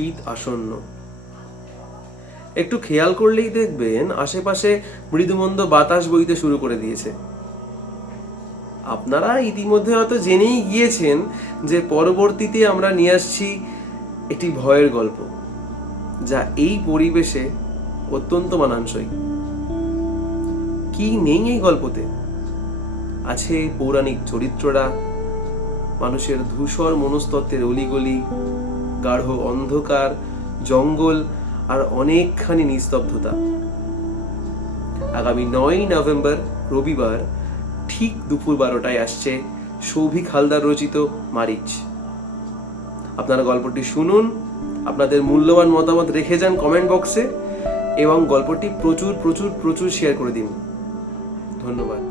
শীত আসন্ন। একটু খেয়াল করলেই দেখবেন আশেপাশে মৃদুমন্দ বাতাস বইতে শুরু করে দিয়েছে। আপনারা ইতিমধ্যে হয়তো জেনেই গিয়েছেন যে পরবর্তীতে আমরা নিয়ে আসছি একটি ভয়ের গল্প, যা এই পরিবেশে অত্যন্ত মানানসই। কি নেই এই গল্পতে? আছে পৌরাণিক চরিত্ররা, মানুষের ধূসর মনস্তত্ত্বের অলিগলি, গাঢ় অন্ধকার, জঙ্গল আর অনেকখানি নিস্তব্ধতা। আগামী 9ই নভেম্বর রবিবার ঠিক দুপুর 12টায় আসছে সৌভিক হালদার রচিত মারিচ। আপনারা গল্পটি শুনুন, আপনাদের মূল্যবান মতামত রেখে যান কমেন্ট বক্সে এবং গল্পটি প্রচুর প্রচুর প্রচুর শেয়ার করে দিন। ধন্যবাদ।